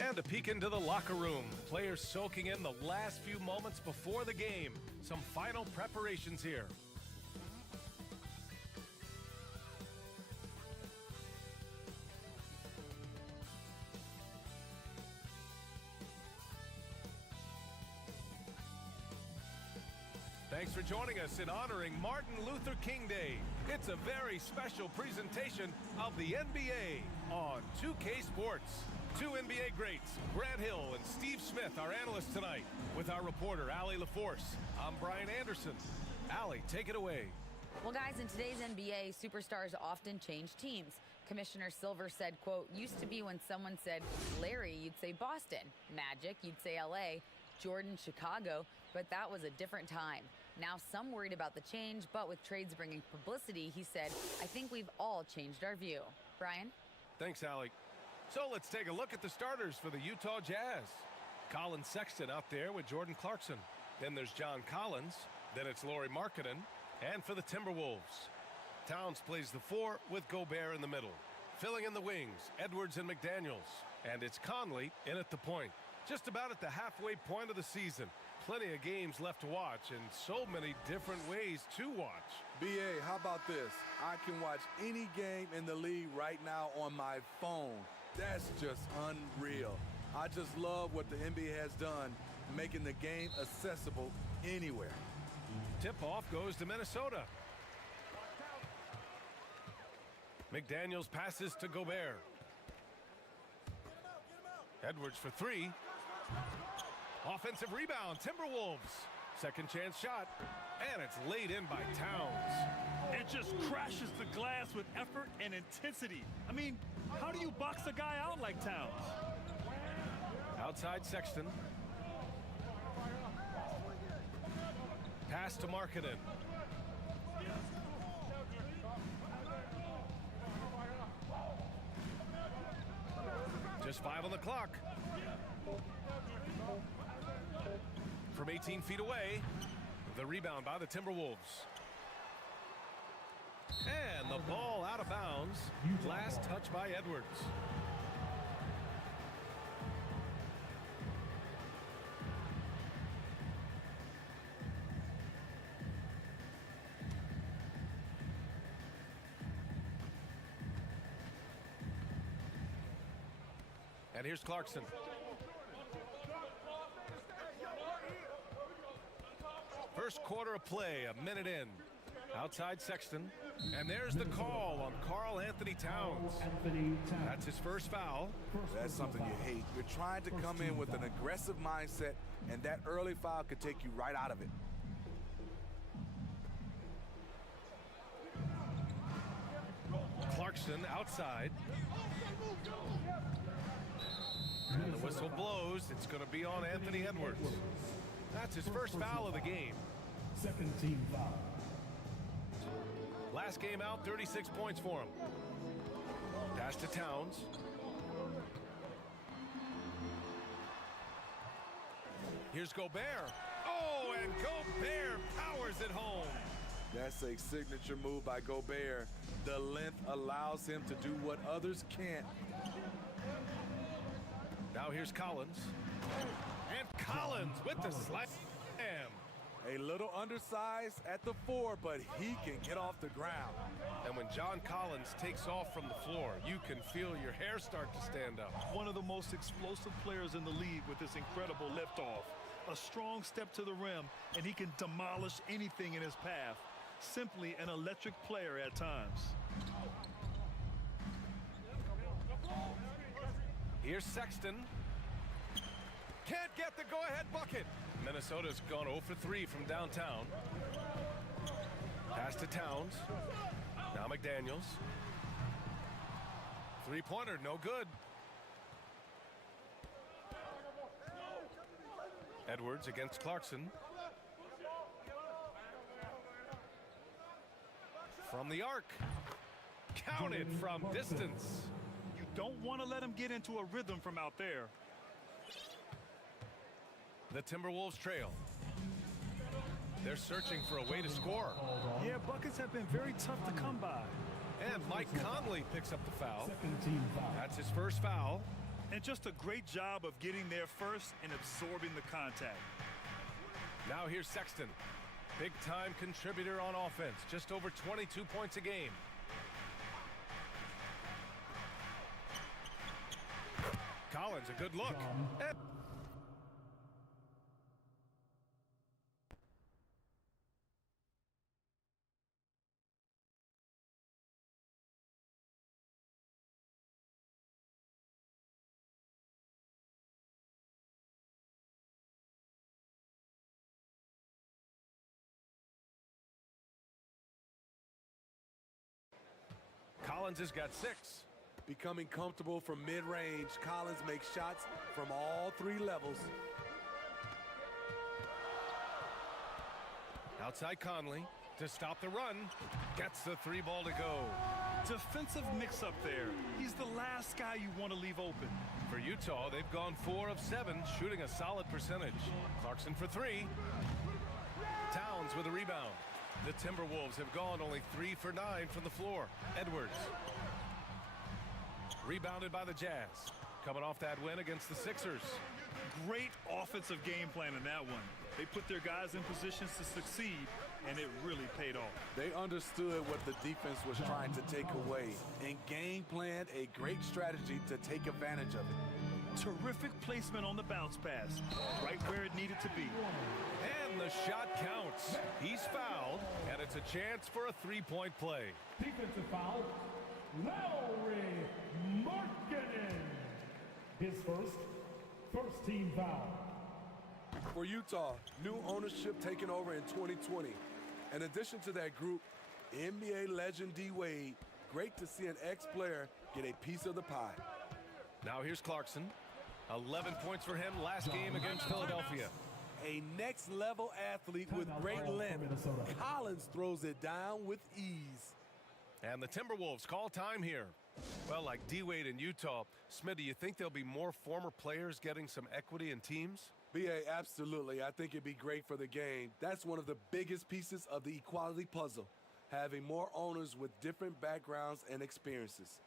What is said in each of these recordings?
And a peek into the locker room. Players soaking in the last few moments before the game. Some final preparations here. Thanks for joining us in honoring Martin Luther King Day. It's a very special presentation of the NBA on 2K Sports. Two NBA greats, Grant Hill and Steve Smith, our analysts tonight, with our reporter, Allie LaForce. I'm Brian Anderson. Allie, take it away. Well, guys, in today's NBA, superstars often change teams. Commissioner Silver said, quote, used to be when someone said Larry, you'd say Boston. Magic, you'd say LA. Jordan, Chicago, but that was a different time. Now some worried about the change, but with trades bringing publicity, he said, I think we've all changed our view. Brian? Thanks, Allie. So let's take a look at the starters for the Utah Jazz. Colin Sexton out there with Jordan Clarkson. Then there's John Collins. Then it's Lauri Markkanen. And for the Timberwolves, Towns plays the 4 with Gobert in the middle. Filling in the wings, Edwards and McDaniels. And it's Conley in at the point. Just about at the halfway point of the season. Plenty of games left to watch and so many different ways to watch. BA, how about this? I can watch any game in the league right now on my phone. That's just unreal. I just love what the NBA has done, making the game accessible anywhere. Tip-off goes to Minnesota. McDaniels passes to Gobert. Edwards for 3. Offensive rebound, Timberwolves. Second chance shot, and it's laid in by Towns. It just crashes the glass with effort and intensity. I mean, how do you box a guy out like Towns? Outside Sexton. Pass to Markkanen. Just 5 on the clock. From 18 feet away, the rebound by the Timberwolves. And the ball out of bounds. Last touch by Edwards. And here's Clarkson. First quarter of play, a minute in. Outside Sexton. And there's the call on Karl Anthony Towns. That's his first foul. That's something you hate. You're trying to come in with an aggressive mindset, and that early foul could take you right out of it. Clarkson outside. And the whistle blows. It's going to be on Anthony Edwards. That's his first foul of the game. Second team foul. Last game out, 36 points for him. Pass to Towns. Here's Gobert. Oh, and Gobert powers it home. That's a signature move by Gobert. The length allows him to do what others can't. Now here's Collins. And Collins with the slam. A little undersized at the 4, but he can get off the ground. And when John Collins takes off from the floor, you can feel your hair start to stand up. One of the most explosive players in the league with this incredible liftoff. A strong step to the rim, and he can demolish anything in his path. Simply an electric player at times. Here's Sexton. Can't get the go-ahead bucket. Minnesota's gone 0 for 3 from downtown. Pass to Towns. Now McDaniels. Three-pointer, no good. Edwards against Clarkson. From the arc. Counted from distance. You don't want to let him get into a rhythm from out there. The Timberwolves trail. They're searching for a way to score. Yeah, buckets have been very tough to come by. And Mike Conley picks up the foul. Second team foul. That's his first foul. And just a great job of getting there first and absorbing the contact. Now here's Sexton. Big-time contributor on offense. Just over 22 points a game. Collins, a good look. Collins has got 6. Becoming comfortable from mid-range, Collins makes shots from all 3 levels. Outside Conley to stop the run. Gets the 3 ball to go. Defensive mix-up there. He's the last guy you want to leave open. For Utah, they've gone 4 of 7, shooting a solid percentage. Clarkson for 3. Towns with a rebound. The Timberwolves have gone only 3 for 9 from the floor. Edwards. Rebounded by the Jazz. Coming off that win against the Sixers. Great offensive game plan in that one. They put their guys in positions to succeed, and it really paid off. They understood what the defense was trying to take away and game planned a great strategy to take advantage of it. Terrific placement on the bounce pass, right where it needed to be. And the shot counts. He's fouled, and it's a chance for a 3-point play. Defensive foul. Lauri Markkanen. His first team foul. For Utah, new ownership taking over in 2020. In addition to that group, NBA legend D-Wade, great to see an ex-player get a piece of the pie. Now here's Clarkson. 11 points for him last game against Philadelphia. A next-level athlete with great length. Collins throws it down with ease. And the Timberwolves call time here. Well, like D-Wade in Utah, Smith, do you think there'll be more former players getting some equity in teams? B.A., absolutely. I think it'd be great for the game. That's one of the biggest pieces of the equality puzzle, having more owners with different backgrounds and experiences.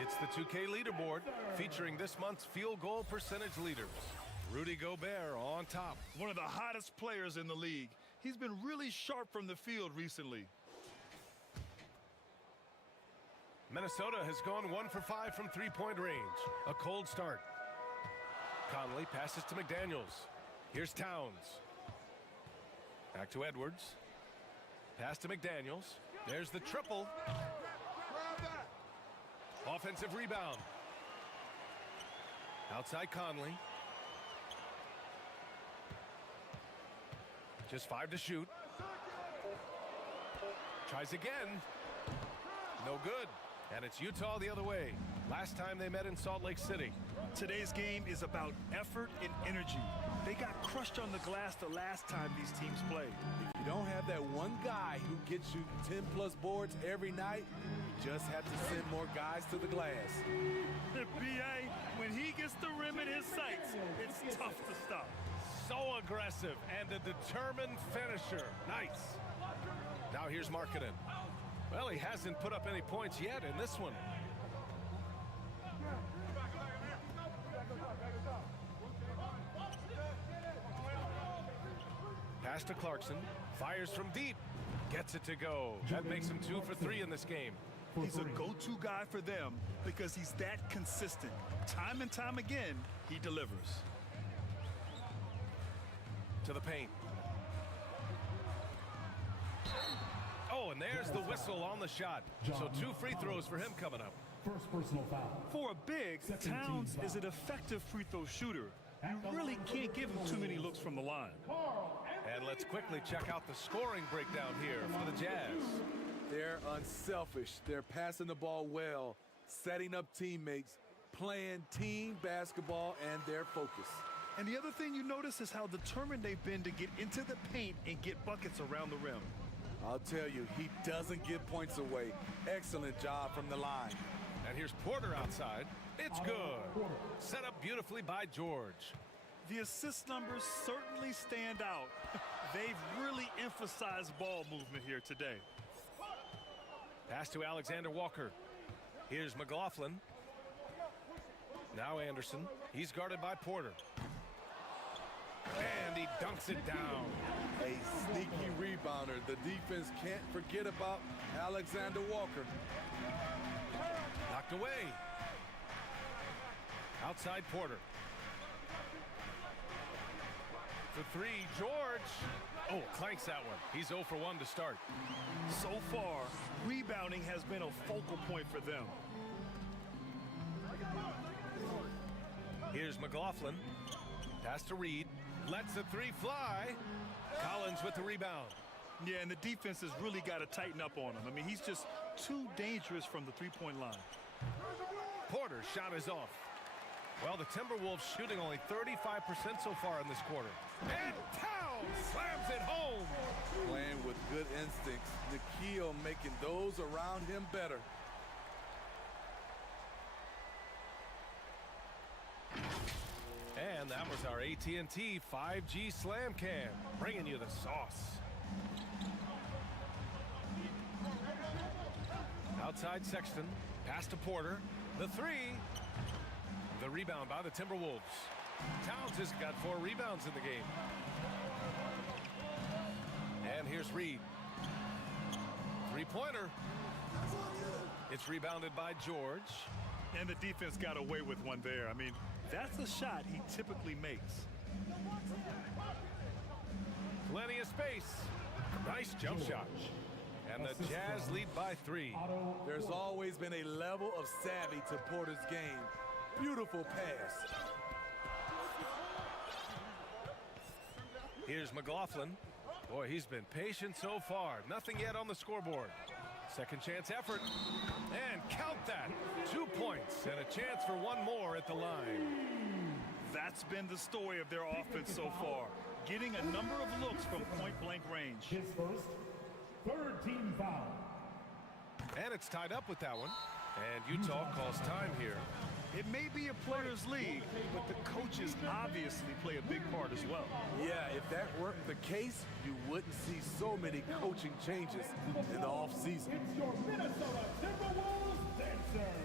It's the 2K leaderboard featuring this month's field goal percentage leaders. Rudy Gobert on top. One of the hottest players in the league. He's been really sharp from the field recently. Minnesota has gone 1 for 5 from three-point range. A cold start. Conley passes to McDaniels. Here's Towns. Back to Edwards. Pass to McDaniels. There's the triple. Offensive rebound. Outside Conley. Just 5 to shoot. Tries again. No good. And it's Utah the other way. Last time they met in Salt Lake City. Today's game is about effort and energy. They got crushed on the glass the last time these teams played. If you don't have that one guy who gets you 10-plus boards every night, you just have to send more guys to the glass. B.A., when he gets the rim in his sights, it's tough to stop. So aggressive and a determined finisher. Nice. Now here's Markkanen. Well, he hasn't put up any points yet in this one. Pass to Clarkson. Fires from deep. Gets it to go. That makes him 2 for 3 in this game. He's a go-to guy for them because he's that consistent. Time and time again, he delivers. To the paint. Oh, and there's the whistle on the shot. So 2 free throws for him coming up. First personal foul. For a big, Towns is an effective free throw shooter. You really can't give him too many looks from the line. And let's quickly check out the scoring breakdown here for the Jazz. They're unselfish. They're passing the ball well, setting up teammates, playing team basketball, and their focus. And the other thing you notice is how determined they've been to get into the paint and get buckets around the rim. I'll tell you, he doesn't give points away. Excellent job from the line. And here's Porter outside. It's good. Set up beautifully by George. The assist numbers certainly stand out. They've really emphasized ball movement here today. Pass to Alexander Walker. Here's McLaughlin. Now Anderson. He's guarded by Porter. And he dunks it down. A sneaky rebounder. The defense can't forget about Alexander Walker. Knocked away. Outside Porter. For three, George. Oh, clanks that one. He's 0 for 1 to start. So far, rebounding has been a focal point for them. Here's McLaughlin. Pass to Reed. Lets the three fly. Collins with the rebound. Yeah, and the defense has really got to tighten up on him. I mean, he's just too dangerous from the three-point line. Porter's shot is off. Well, the Timberwolves shooting only 35% so far in this quarter. And Towns slams it home. Playing with good instincts. Nikhil making those around him better. And that was our AT&T 5G Slam Cam, bringing you the sauce. Outside Sexton, pass to Porter, the three. The rebound by the Timberwolves. Towns has got 4 rebounds in the game. And here's Reed. Three-pointer. It's rebounded by George. And the defense got away with one there. I mean, that's a shot he typically makes. Plenty of space. Nice jump shot. And the Jazz lead by 3. There's always been a level of savvy to Porter's game. Beautiful pass. Here's McLaughlin. Boy, he's been patient so far. Nothing yet on the scoreboard. Second chance effort. And count that. 2 points and a chance for one more at the line. That's been the story of their offense so far. Getting a number of looks from point-blank range. His first, third team foul. And it's tied up with that one. And Utah calls time here. It may be a players' league, but the coaches obviously play a big part as well. Yeah, if that weren't the case, you wouldn't see so many coaching changes in the offseason. It's your Minnesota Timberwolves dancers.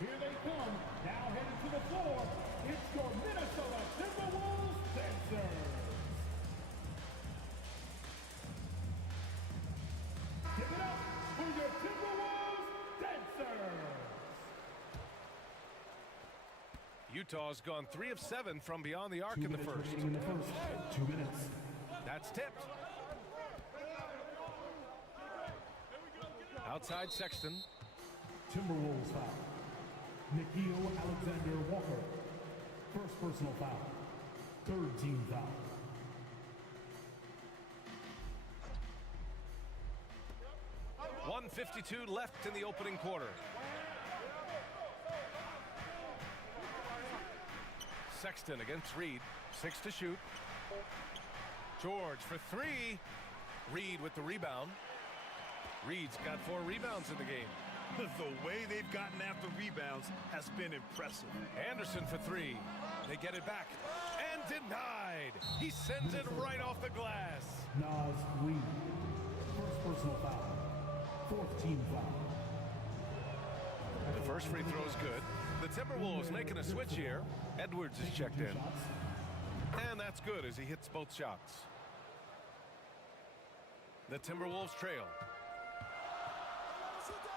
Here they come, now headed to the floor. It's your Minnesota Timberwolves dancers. Give it up for your Timberwolves dancers. Utah's gone 3 of 7 from beyond the arc in the first. 2 minutes. That's tipped. Outside Sexton. Timberwolves foul. Nikhil Alexander Walker. First personal foul. Third team foul. .152 left in the opening quarter. Sexton against Reed. 6 to shoot. George for 3. Reed with the rebound. Reed's got 4 rebounds in the game. The way they've gotten after rebounds has been impressive. Anderson for 3. They get it back. And denied. He sends it right off the glass. Nas Reed. First personal foul. Fourth team foul. The first free throw is good. The Timberwolves making a switch here. Edwards is checked in. And that's good as he hits both shots. The Timberwolves trail.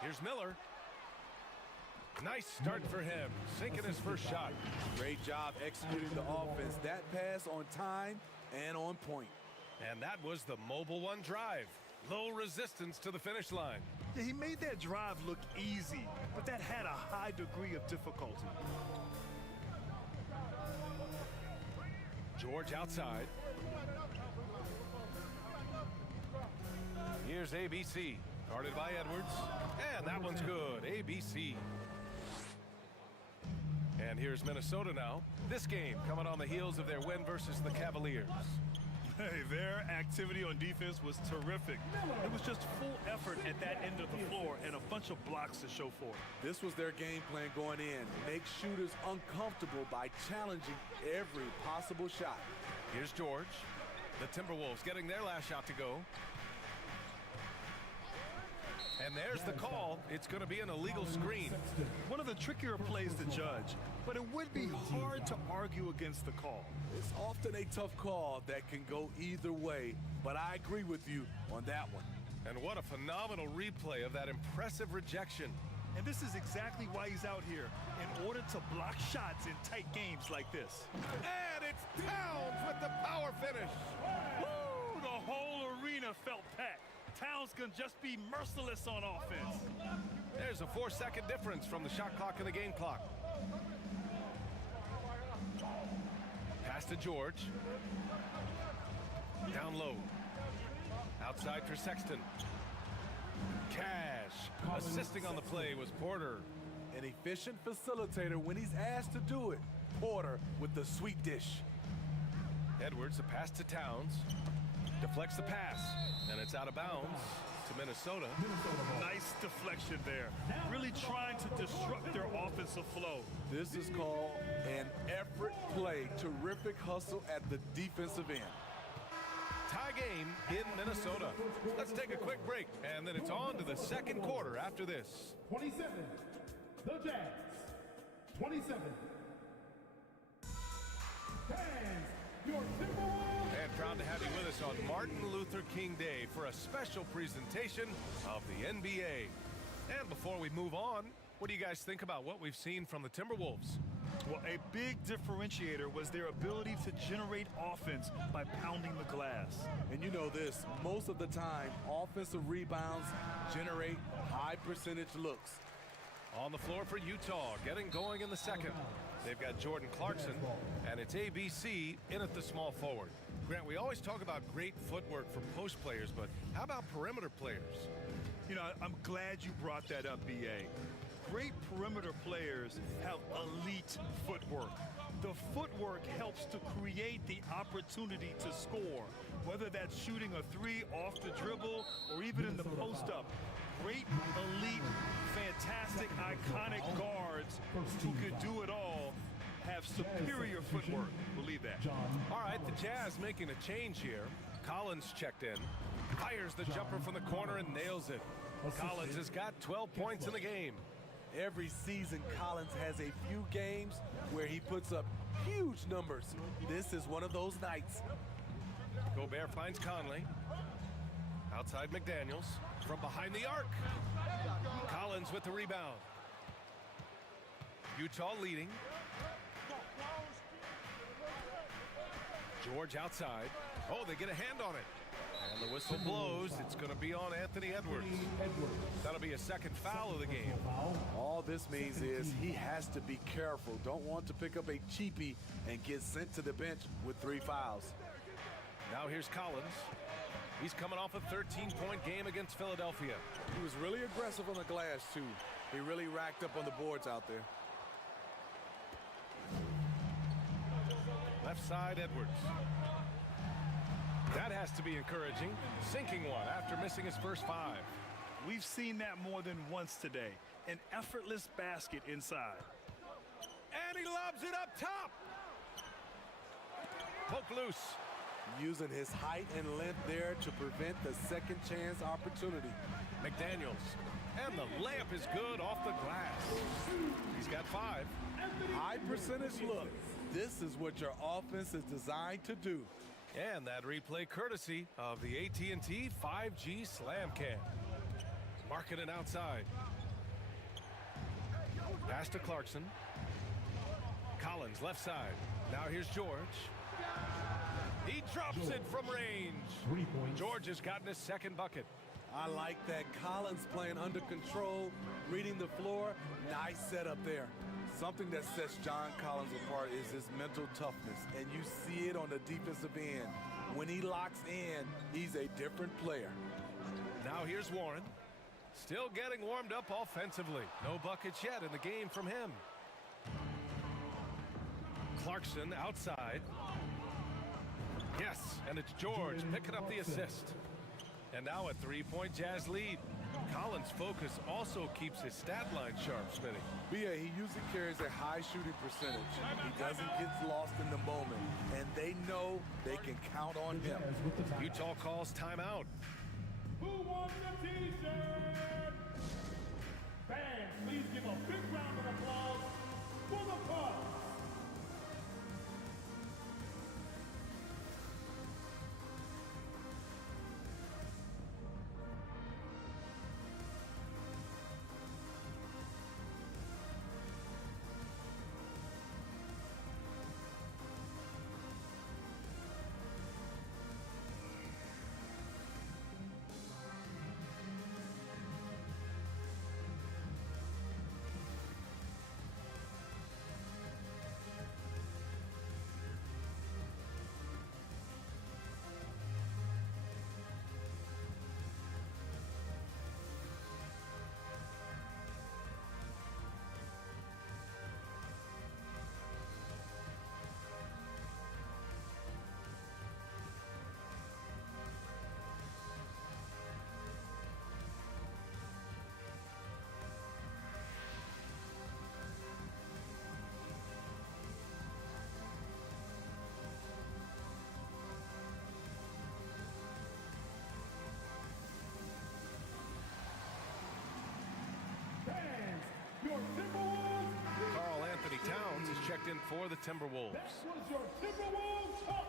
Here's Miller. Nice start for him, sinking his first shot. Great job executing the offense. That pass on time and on point. And that was the Mobile One drive. Low resistance to the finish line. Yeah, he made that drive look easy, but that had a high degree of difficulty. George outside. Here's ABC. Guarded by Edwards. And that one's good. ABC. And here's Minnesota now. This game coming on the heels of their win versus the Cavaliers. Hey, their activity on defense was terrific. It was just full effort at that end of the floor and a bunch of blocks to show for it. This was their game plan going in. Make shooters uncomfortable by challenging every possible shot. Here's George. The Timberwolves getting their last shot to go. And there's the call. It's going to be an illegal screen. One of the trickier plays to judge, but it would be hard to argue against the call. It's often a tough call that can go either way, but I agree with you on that one. And what a phenomenal replay of that impressive rejection. And this is exactly why he's out here, in order to block shots in tight games like this. And it's Towns with the power finish. Woo! The whole arena felt packed. Towns can just be merciless on offense. There's a 4-second difference from the shot clock and the game clock. Pass to George. Down low. Outside for Sexton. Cash. Assisting on the play was Porter. An efficient facilitator when he's asked to do it. Porter with the sweet dish. Edwards, a pass to Towns. Deflects the pass, and it's out of bounds to Minnesota. Nice deflection there. Really trying to disrupt their offensive flow. This is called an effort play. Terrific hustle at the defensive end. Tie game in Minnesota. Let's take a quick break, and then it's on to the second quarter after this. 27, the Jazz. 27. Fans, your Timberwolves. And proud to have you with us on Martin Luther King Day for a special presentation of the NBA. And before we move on, what do you guys think about what we've seen from the Timberwolves? Well, a big differentiator was their ability to generate offense by pounding the glass. And you know this, most of the time, offensive rebounds generate high percentage looks. On the floor for Utah, getting going in the second. They've got Jordan Clarkson, and it's ABC in at the small forward. Grant, we always talk about great footwork for post players, but how about perimeter players? You know, I'm glad you brought that up, B.A. Great perimeter players have elite footwork. The footwork helps to create the opportunity to score, whether that's shooting a three off the dribble or even in the post-up. Great, elite, fantastic, iconic guards who can do it all have superior footwork. Believe that. All right, the Jazz making a change here. Collins checked in, fires the jumper from the corner and nails it. Collins has got 12 points in the game. Every season, Collins has a few games where he puts up huge numbers. This is one of those nights. Gobert finds Conley. Outside McDaniels. From behind the arc. Collins with the rebound. Utah leading. George outside. Oh, they get a hand on it. And the whistle blows. It's going to be on Anthony Edwards. That'll be a second foul of the game. All this means is he has to be careful. Don't want to pick up a cheapie and get sent to the bench with 3 fouls. Now here's Collins. He's coming off a 13-point game against Philadelphia. He was really aggressive on the glass, too. He really racked up on the boards out there. Left side, Edwards. That has to be encouraging. Sinking one after missing his first 5. We've seen that more than once today. An effortless basket inside. And he lobs it up top. Poke loose. Using his height and length there to prevent the second chance opportunity. McDaniels. And the layup is good off the glass. He's got 5. High percentage look. This is what your offense is designed to do. And that replay courtesy of the AT&T 5G Slam Cam. Marking it outside. Pass to Clarkson. Collins left side. Now here's George. He drops it from range. 3 points. George has gotten his second bucket. I like that. Collins playing under control, reading the floor. Nice setup there. Something that sets John Collins apart is his mental toughness, and you see it on the defensive end. When he locks in, he's a different player. Now here's Warren. Still getting warmed up offensively. No buckets yet in the game from him. Clarkson outside. Yes, and it's George picking up the assist. And now a three-point Jazz lead. Collins' focus also keeps his stat line sharp, Smitty. B.A., he usually carries a high shooting percentage. He doesn't get lost in the moment, and they know they can count on him. Utah calls timeout. Who wants the T-shirt? Fans, please give a big round of applause for the Bucks. Fans, your Timberwolves. Karl Anthony Towns is checked in for the Timberwolves. That was your Timberwolves Bucks.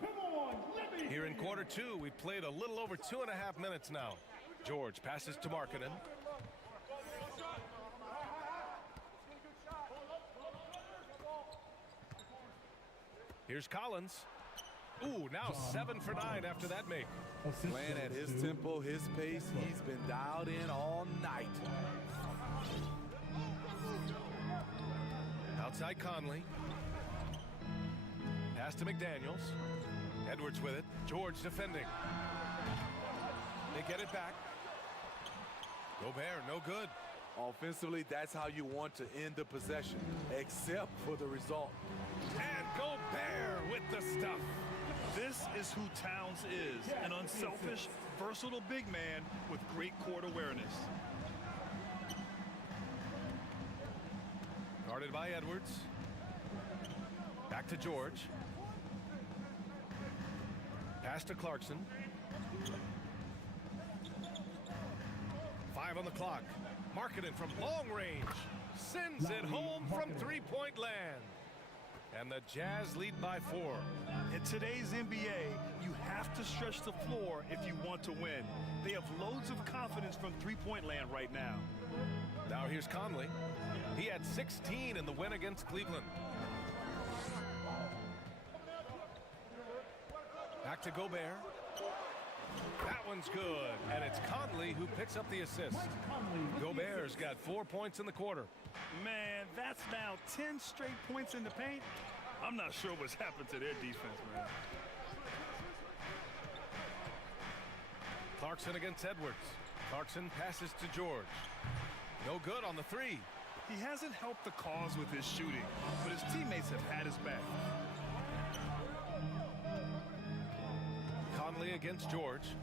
Come on, let me Here in quarter two, we've played a little over 2.5 minutes now. George passes to Markkanen. Here's Collins. Ooh, now 7 for 9 after that make. Playing at his tempo, his pace. He's been dialed in all night. Outside Conley. Pass to McDaniels. Edwards with it. George defending. They get it back. Gobert, no good. Offensively, that's how you want to end the possession, except for the result. And Gobert with the stuff. This is who Towns is, an unselfish, versatile big man with great court awareness. Guarded by Edwards. Back to George. Pass to Clarkson. 5 on the clock. Markkanen from long range. Sends it home from three-point land. And the Jazz lead by 4. In today's NBA, you have to stretch the floor if you want to win. They have loads of confidence from three-point land right now. Now here's Conley. He had 16 in the win against Cleveland. Back to Gobert. That one's good, and it's Conley who picks up the assist. Gobert's got 4 points in the quarter. Man, that's now 10 straight points in the paint. I'm not sure what's happened to their defense, man. Clarkson against Edwards. Clarkson passes to George. No good on the three. He hasn't helped the cause with his shooting, but his teammates have had his back. Conley against George.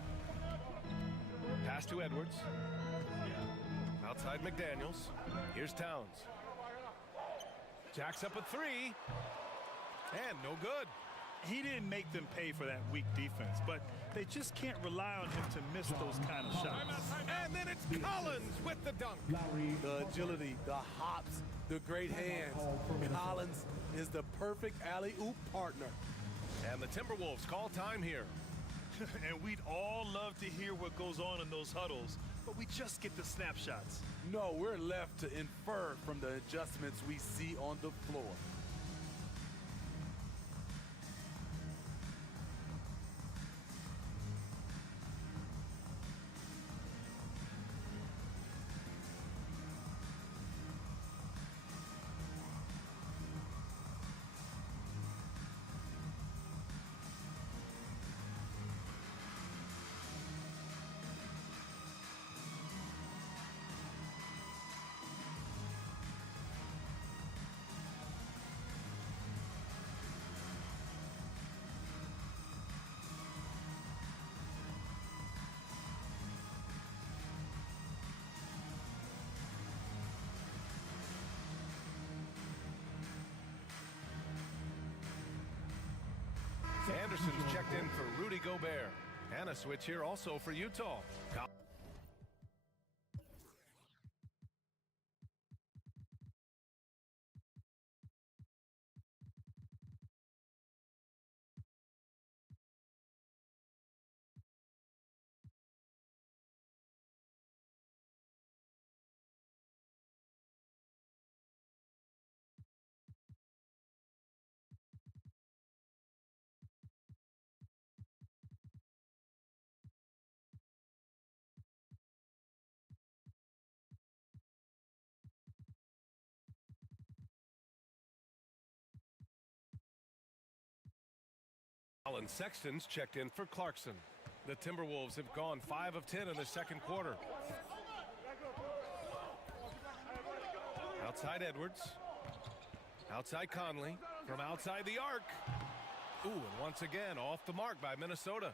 Pass to Edwards. Outside McDaniels. Here's Towns. Jacks up a three. And no good. He didn't make them pay for that weak defense, but they just can't rely on him to miss those kind of shots. And then it's Collins with the dunk. The agility, the hops, the great hands. Collins is the perfect alley-oop partner. And the Timberwolves call time here. And we'd all love to hear what goes on in those huddles, but we just get the snapshots. No, we're left to infer from the adjustments we see on the floor. Anderson's checked in for Rudy Gobert. And a switch here also for Utah. Colin Sexton's checked in for Clarkson. The Timberwolves have gone 5 of 10 in the second quarter. Outside Edwards. Outside Conley. From outside the arc. Ooh, and once again off the mark by Minnesota.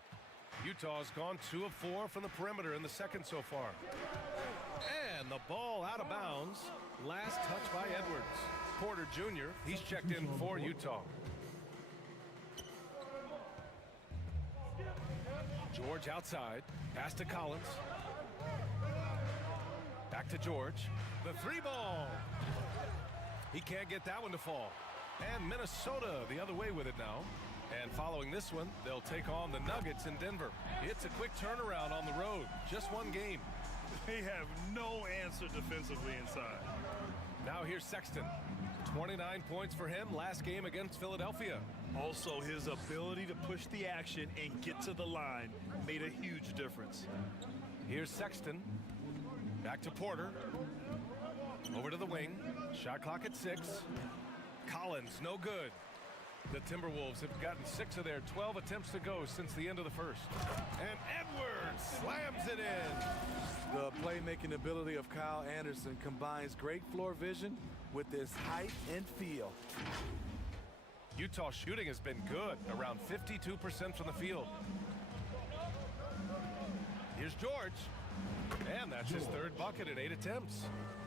Utah's gone 2 of 4 from the perimeter in the second so far. And the ball out of bounds. Last touch by Edwards. Porter Jr., he's checked in for Utah. George outside. Pass to Collins. Back to George. The 3-ball. He can't get that one to fall. And Minnesota the other way with it now. And following this one, they'll take on the Nuggets in Denver. It's a quick turnaround on the road. Just one game. They have no answer defensively inside. Now here's Sexton. 29 points for him last game against Philadelphia. Also, his ability to push the action and get to the line made a huge difference. Here's Sexton. Back to Porter. Over to the wing. Shot clock at 6. Collins, no good. The Timberwolves have gotten 6 of their 12 attempts to go since the end of the first. And Edwards slams it in. The playmaking ability of Kyle Anderson combines great floor vision with his height and feel. Utah shooting has been good, around 52% from the field. Here's George. And that's his third bucket in 8 attempts.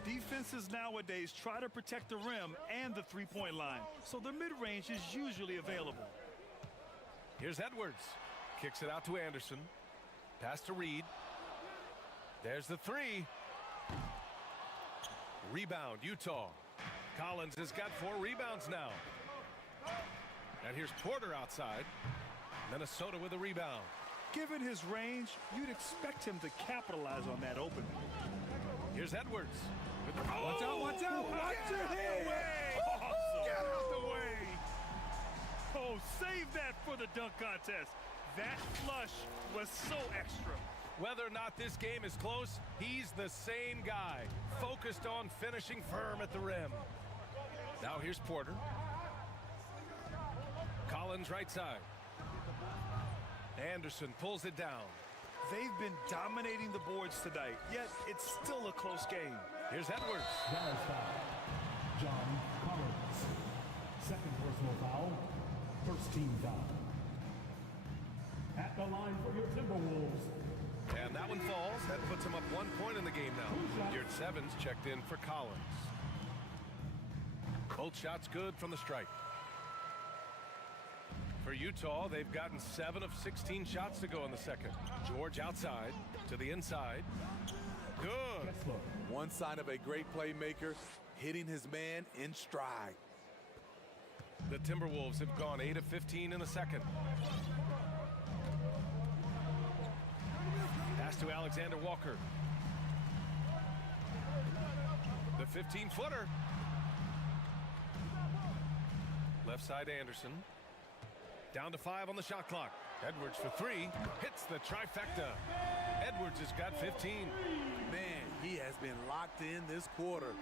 Defenses nowadays try to protect the rim and the three-point line, so the mid-range is usually available. Here's Edwards. Kicks it out to Anderson. Pass to Reed. There's the 3. Rebound, Utah. Collins has got 4 rebounds now. And here's Porter outside. Minnesota with a rebound. Given his range, you'd expect him to capitalize on that opening. Here's Edwards. Watch out, watch out, watch your head. Awesome. Get out the way. Oh, save that for the dunk contest. That flush was so extra. Whether or not this game is close, he's the same guy, focused on finishing firm at the rim. Now here's Porter. Collins right side. Anderson pulls it down. They've been dominating the boards tonight, yet it's still a close game. Here's Edwards. Dallas foul. John Collins. Second personal foul. First team foul. At the line for your Timberwolves. And that one falls. That puts him up 1 point in the game now. Yurt Sevens checked in for Collins. Both shots good from the stripe. For Utah, they've gotten 7 of 16 shots to go in the second. George outside to the inside. Good. One sign of a great playmaker, hitting his man in stride. The Timberwolves have gone 8 of 15 in the second. Pass to Alexander Walker. The 15-footer. Left side Anderson. Down to 5 on the shot clock. Edwards for 3. Hits the trifecta. Edwards has got 15. Man, he has been locked in this quarter,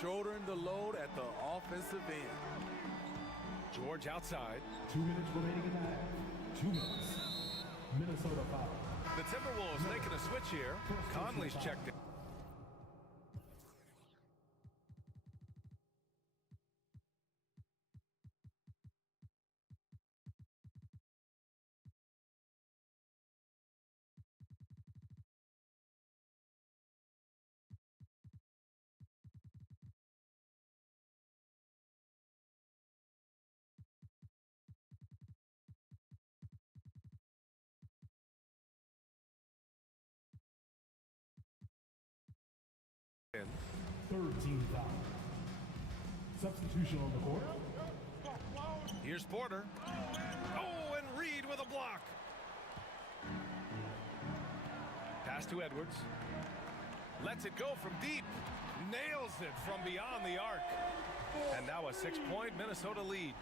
shouldering the load at the offensive end. George outside. 2 minutes remaining in the half. 2 minutes. Minnesota foul. The Timberwolves making a switch here. Conley's checked in. third team foul. Substitution on the court. Here's Porter. Oh, and Reed with a block. Pass to Edwards. Lets it go from deep. Nails it from beyond the arc. And now a 6-point Minnesota lead.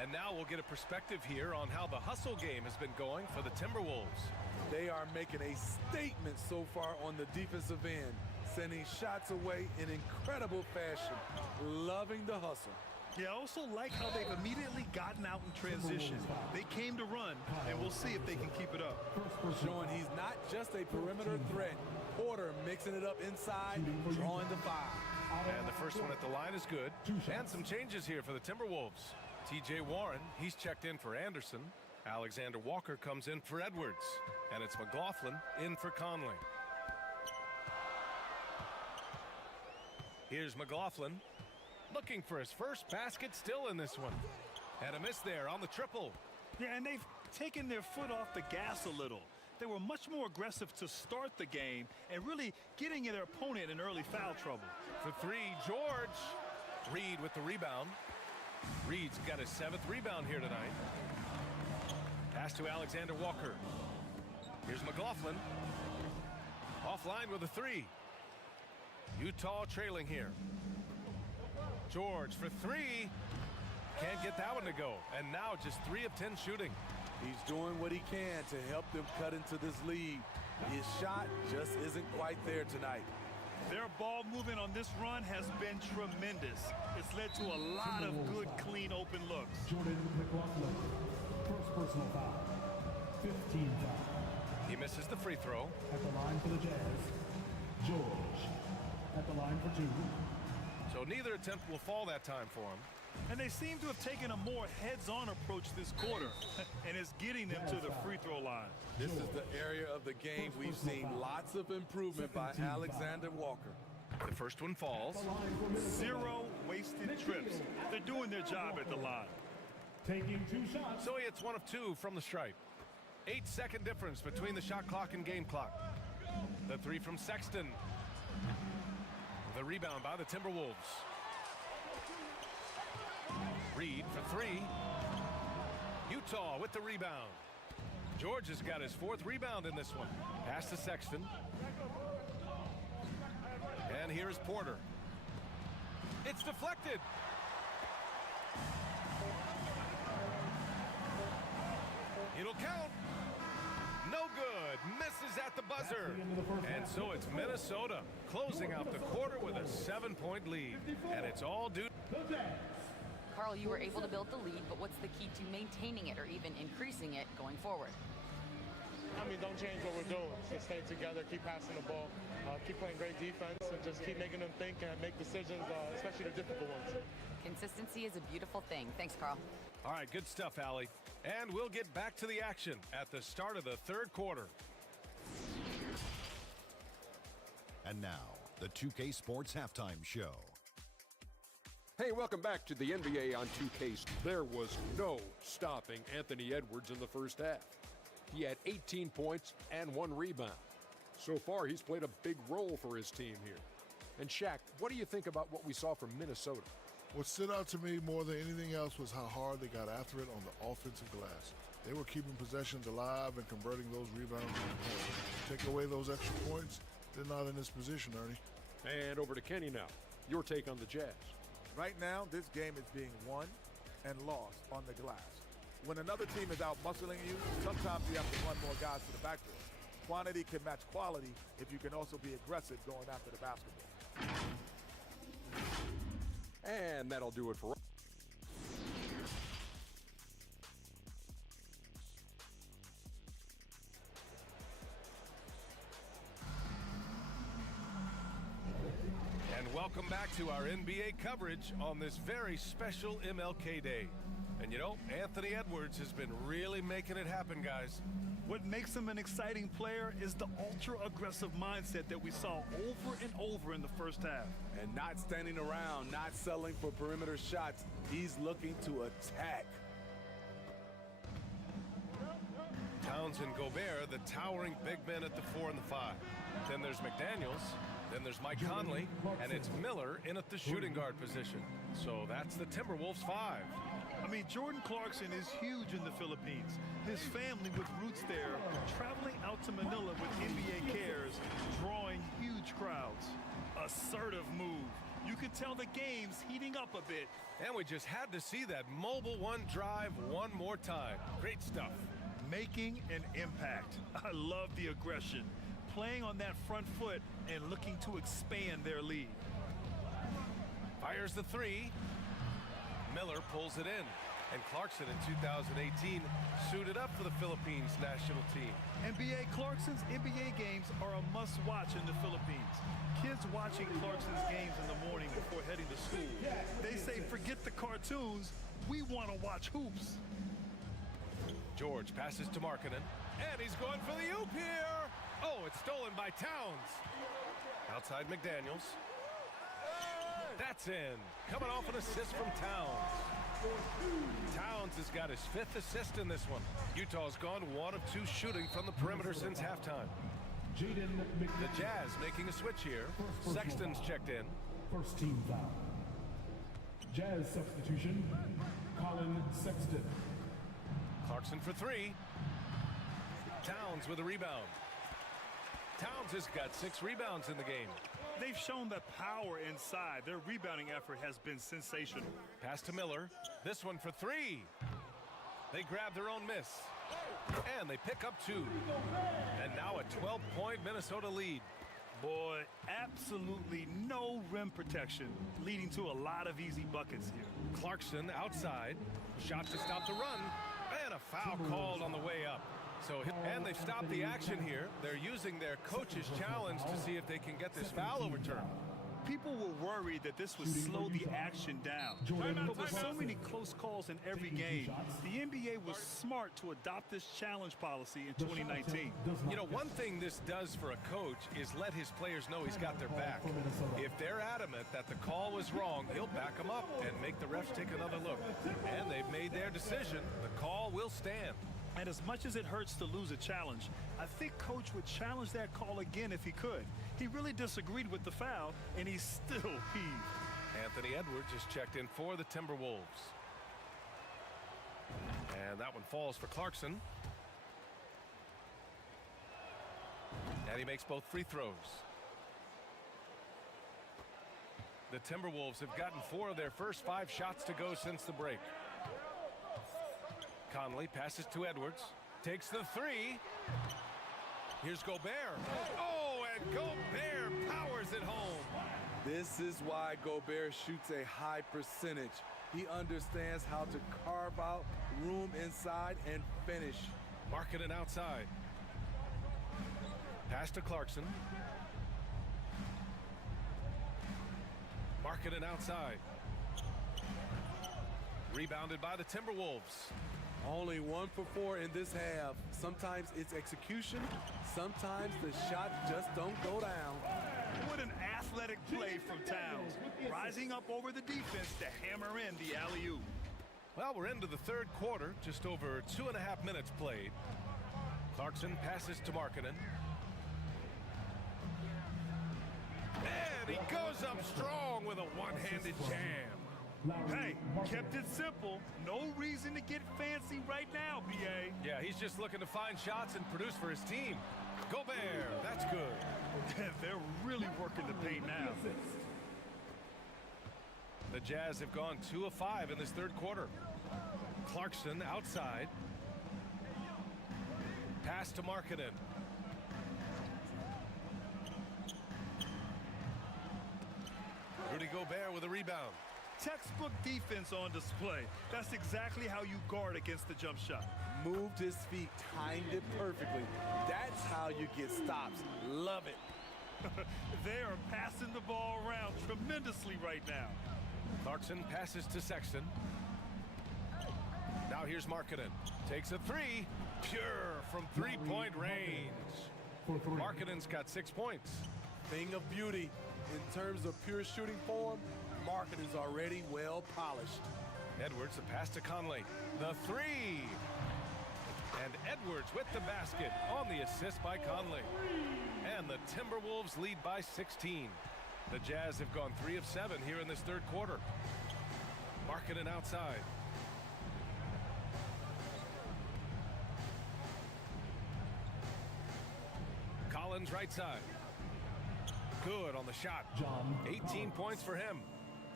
And now we'll get a perspective here on how the hustle game has been going for the Timberwolves. They are making a statement so far on the defensive end, sending shots away in incredible fashion. Loving the hustle. Yeah, I also like how they've immediately gotten out in transition. They came to run, and we'll see if they can keep it up. Showing he's not just a perimeter threat. Porter mixing it up inside, drawing the foul. And the first one at the line is good. And some changes here for the Timberwolves. T.J. Warren, he's checked in for Anderson. Alexander Walker comes in for Edwards. And it's McLaughlin in for Conley. Here's McLaughlin. Looking for his first basket, still in this one. And a miss there on the triple. Yeah, and they've taken their foot off the gas a little. They were much more aggressive to start the game and really getting their opponent in early foul trouble. For three, George. Reed with the rebound. Reed's got his 7th rebound here tonight. Pass to Alexander Walker. Here's McLaughlin. Offline with a 3. Utah trailing here. George for 3. Can't get that one to go. And now just 3 of 10 shooting. He's doing what he can to help them cut into this lead. His shot just isn't quite there tonight. Their ball movement on this run has been tremendous. It's led to a lot of good, clean, open looks. Jordan McLaughlin, first personal foul. 15 foul. He misses the free throw. At the line for the Jazz, George. At the line for 2. So neither attempt will fall that time for him. And they seem to have taken a more heads-on approach this quarter, and it's getting them to the free throw line. This is the area of the game we've seen lots of improvement by Alexander Walker. The first one falls. 0 wasted trips. They're doing their job at the line. Taking 2 shots. So he hits 1 of 2 from the stripe. 8-second difference between the shot clock and game clock. The 3 from Sexton. The rebound by the Timberwolves. Reed for 3. Utah with the rebound. George has got his 4th rebound in this one. Pass to Sexton. And here's Porter. It's deflected. It'll count. No good. Misses at the buzzer. And so it's Minnesota closing out the quarter with a 7-point lead. And it's all due. Carl, you were able to build the lead, but what's the key to maintaining it or even increasing it going forward? I mean, don't change what we're doing. Just stay together, keep passing the ball, keep playing great defense, and just keep making them think and make decisions, especially the difficult ones. Consistency is a beautiful thing. Thanks, Carl. All right, good stuff, Allie. And we'll get back to the action at the start of the 3rd quarter. And now, the 2K Sports Halftime Show. Hey, welcome back to the NBA on 2K. There was no stopping Anthony Edwards in the first half. He had 18 points and 1 rebound. So far, he's played a big role for his team here. And Shaq, what do you think about what we saw from Minnesota? What stood out to me more than anything else was how hard they got after it on the offensive glass. They were keeping possessions alive and converting those rebounds into points. Take away those extra points, they're not in this position, Ernie. And over to Kenny now. Your take on the Jazz. Right now, this game is being won and lost on the glass. When another team is out muscling you, sometimes you have to run more guys to the backboard. Quantity can match quality if you can also be aggressive going after the basketball. And that'll do it for And welcome back to our NBA coverage on this very special MLK Day. And you know, Anthony Edwards has been really making it happen, guys. What makes him an exciting player is the ultra-aggressive mindset that we saw over and over in the first half. And not standing around, not settling for perimeter shots. He's looking to attack. Towns and Gobert, the towering big men at the 4 and the 5. Then there's McDaniels. Then there's Mike Conley, and it's Miller in at the shooting guard position. So that's the Timberwolves 5. I mean, Jordan Clarkson is huge in the Philippines. His family with roots there, traveling out to Manila with NBA cares, drawing huge crowds. Assertive move. You can tell the game's heating up a bit. And we just had to see that mobile one drive one more time. Great stuff. Making an impact. I love the aggression. Playing on that front foot and looking to expand their lead. Fires the three. Miller pulls it in. And Clarkson in 2018 suited up for the Philippines national team. NBA Clarkson's NBA games are a must-watch in the Philippines. Kids watching Clarkson's games in the morning before heading to school, they say, forget the cartoons, we want to watch hoops. George passes to Markkanen, and he's going for the oop here. Oh, it's stolen by Towns. Outside McDaniels. That's in. Coming off an assist from Towns. Towns has got his 5th assist in this one. Utah's gone 1 of 2 shooting from the perimeter since halftime. The Jazz making a switch here. Sexton's checked in. First team foul. Jazz substitution, Colin Sexton. Clarkson for 3. Towns with a rebound. Towns has got 6 rebounds in the game. They've shown that power inside. Their rebounding effort has been sensational. Pass to Miller. This one for 3. They grab their own miss. And they pick up 2. And now a 12-point Minnesota lead. Boy, absolutely no rim protection, leading to a lot of easy buckets here. Clarkson outside. Shot to stop the run. And a foul called on the way up. And they've stopped the action here. They're using their coach's challenge to see if they can get this foul overturned. People were worried that this would slow the action down. But with so many close calls in every game, the NBA was smart to adopt this challenge policy in 2019. You know, one thing this does for a coach is let his players know he's got their back. If they're adamant that the call was wrong, he'll back them up and make the refs take another look. And they've made their decision. The call will stand. And as much as it hurts to lose a challenge, I think Coach would challenge that call again if he could. He really disagreed with the foul, and he still heaved. Anthony Edwards is checked in for the Timberwolves. And that one falls for Clarkson. And he makes both free throws. The Timberwolves have gotten 4 of their first 5 shots to go since the break. Conley passes to Edwards. Takes the 3. Here's Gobert. Oh, and Gobert powers it home. This is why Gobert shoots a high percentage. He understands how to carve out room inside and finish. Markkanen outside. Pass to Clarkson. Markkanen outside. Rebounded by the Timberwolves. Only 1 for 4 in this half. Sometimes it's execution. Sometimes the shots just don't go down. What an athletic play from Towns. Rising up over the defense to hammer in the alley-oop. Well, we're into the 3rd quarter. Just over 2.5 minutes played. Clarkson passes to Markkanen. And he goes up strong with a one-handed jam. Hey, kept it simple. No reason to get fancy right now, B.A. Yeah, he's just looking to find shots and produce for his team. Gobert, that's good. They're really working the paint now. The Jazz have gone 2 of 5 in this 3rd quarter. Clarkson outside. Pass to Markkanen. Rudy Gobert with a rebound. Textbook defense on display. That's exactly how you guard against the jump shot. Moved his feet, timed it perfectly. That's how you get stops. Love it. They are passing the ball around tremendously right now. Clarkson passes to Sexton. Now here's Markkanen. Takes a 3. Pure from 3-point range. Markkanen's got 6 points. Thing of beauty. In terms of pure shooting form, Markkanen's already well polished. Edwards, a pass to Conley. The 3. And Edwards with the basket on the assist by Conley. And the Timberwolves lead by 16. The Jazz have gone 3 of 7 here in this third quarter. Markkanen outside. Collins right side. Good on the shot. 18 points for him.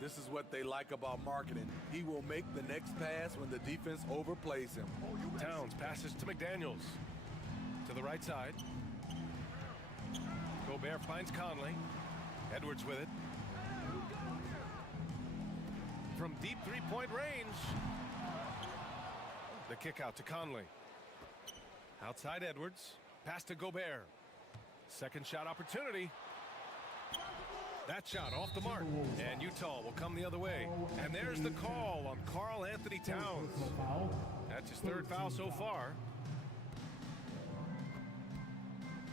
This is what they like about Markkanen. He will make the next pass when the defense overplays him. Towns passes to McDaniels. To the right side. Gobert finds Conley. Edwards with it. From deep three-point range. The kick out to Conley. Outside Edwards. Pass to Gobert. Second shot opportunity. That shot off the mark. And Utah will come the other way. And there's the call on Karl Anthony Towns. That's his third foul so far.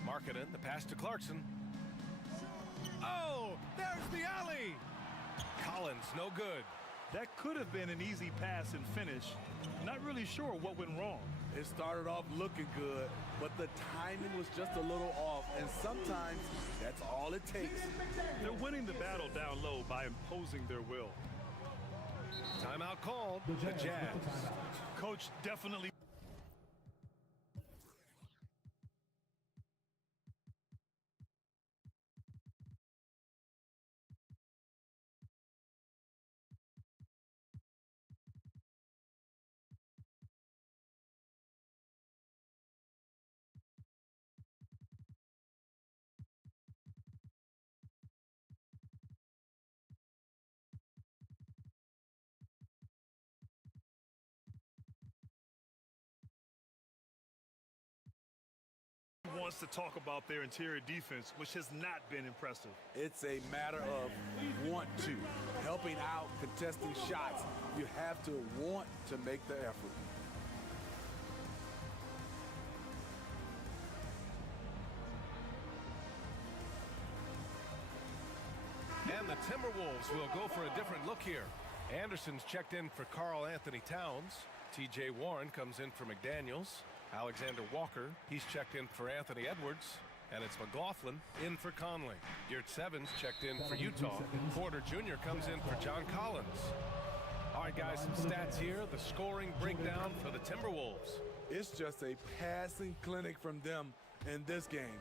Markkanen, the pass to Clarkson. Oh, there's the alley. Collins, no good. That could have been an easy pass and finish. Not really sure what went wrong. It started off looking good, but the timing was just a little off, and sometimes that's all it takes. They're winning the battle down low by imposing their will. Timeout called. The Jazz. Coach definitely. Wants to talk about their interior defense, which has not been impressive. It's a matter of want to. Helping out, contesting shots. You have to want to make the effort. And the Timberwolves will go for a different look here. Anderson's checked in for Karl Anthony Towns. T.J. Warren comes in for McDaniels. Alexander Walker, he's checked in for Anthony Edwards. And it's McLaughlin in for Conley. Yurtseven's checked in for Utah. Porter Jr. comes in for John Collins. All right, guys, some stats here. The scoring breakdown for the Timberwolves. It's just a passing clinic from them in this game.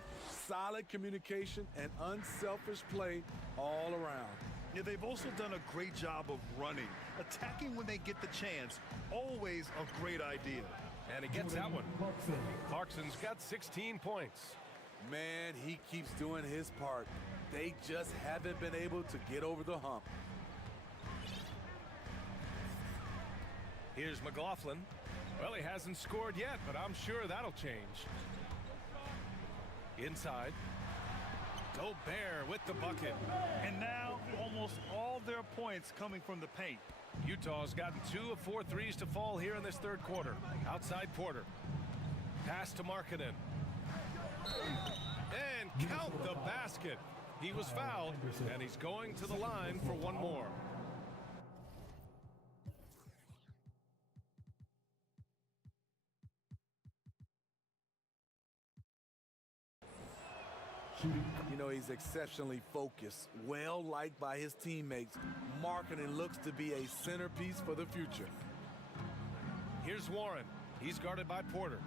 Solid communication and unselfish play all around. Yeah, they've also done a great job of running. Attacking when they get the chance, always a great idea. And he gets that one. Clarkson's got 16 points. Man, he keeps doing his part. They just haven't been able to get over the hump. Here's McLaughlin. Well, he hasn't scored yet, but I'm sure that'll change. Inside. Gobert with the bucket. And now almost all their points coming from the paint. Utah's gotten 2 of 4 threes to fall here in this third quarter. Outside Porter. Pass to Markkanen. And count the basket. He was fouled, and he's going to the line for one more. You know, he's exceptionally focused, well-liked by his teammates. Markkanen looks to be a centerpiece for the future. Here's Warren. He's guarded by Porter.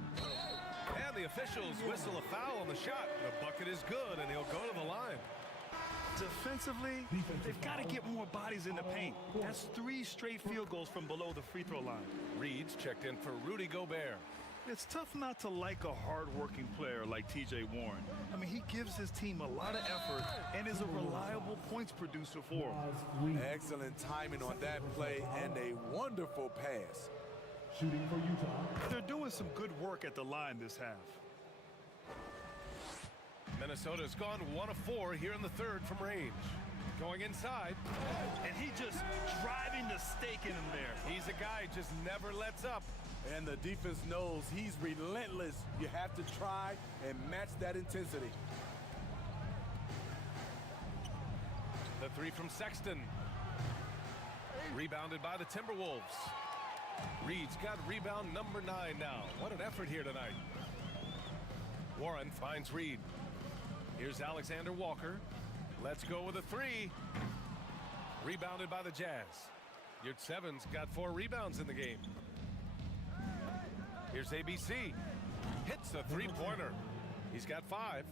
And the officials whistle a foul on the shot. The bucket is good, and he'll go to the line. Defensively, they've got to get more bodies in the paint. That's 3 straight field goals from below the free throw line. Reed's checked in for Rudy Gobert. It's tough not to like a hard-working player like T.J. Warren. I mean, he gives his team a lot of effort and is a reliable points producer for him. Excellent timing on that play and a wonderful pass. Shooting for Utah. They're doing some good work at the line this half. Minnesota's gone 1 of 4 here in the third from range. Going inside. And he just driving the stake in him there. He's a guy who just never lets up. And the defense knows he's relentless. You have to try and match that intensity. The 3 from Sexton. Rebounded by the Timberwolves. Reed's got rebound number 9 now. What an effort here tonight. Warren finds Reed. Here's Alexander Walker. Let's go with a 3. Rebounded by the Jazz. Yurtseven's got 4 rebounds in the game. Here's ABC. Hits a 3-pointer. He's got 5.